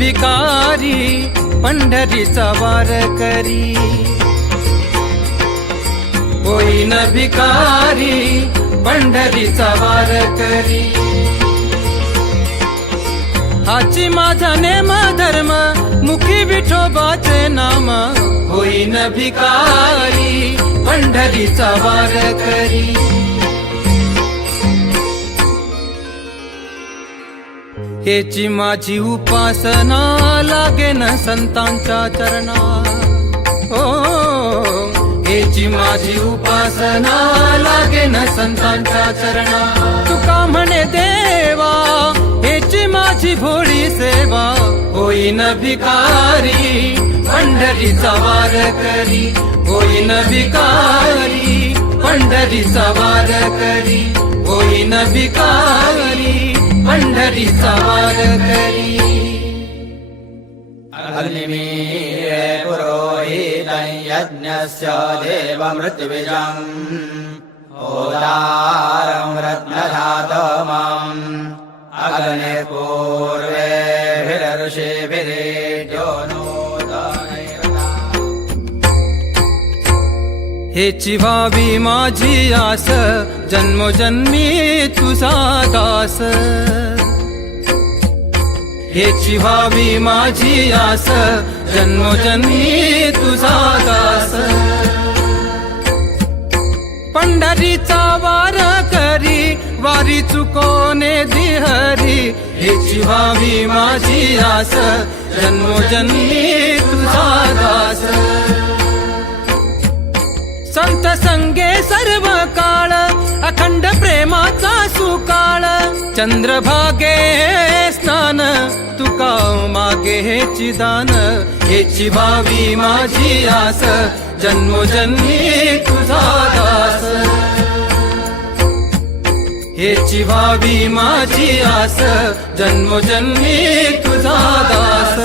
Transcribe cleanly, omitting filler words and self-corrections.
भिकारी पंढरीचा वारकरी होईन भिकारी पंढरीचा वारकरी हाची माझा नेम धर्म मुखी विठोबाचे नाम होईन भिकारी पंढरीचा वारकरी हेची माझी उपासना लागेन संतांच्या चरणा ओ हेची माझी उपासना लागेन संतांच्या चरणा तुका म्हणे देवा हेची माझी भोळी सेवा होईन भिकारी पंढरीचा वारकरी होईन भिकारी पंढरीचा वारकरी होईन भिकारी पंढरीचा वारकरी अग्निमीरे पुरोहितं यज्ञस्य देवमृत्युविजं होतारं रत्नधातमम् अग्निपूर्वेभिरऋषिभिरेड्यो हेची व्हावी माझी आस जन्मोजन्मी तुझा दास हेची व्हावी माझी आस जन्मोजन्मी तुझा दास पंढरीचा वारकरी वारी चुकोने दिहरी हेची व्हावी माझी आस जन्मोजन्मी तुझा दास संत संगे सर्व काळ अखंड प्रेमाचा सुकाळ चंद्रभागे स्नान तुका मागे हेची दान हेची भावी माझी आस जन्मोजन्मी तुझा दास हेची भावी माझी आस जन्मोजन्मी तुझा दास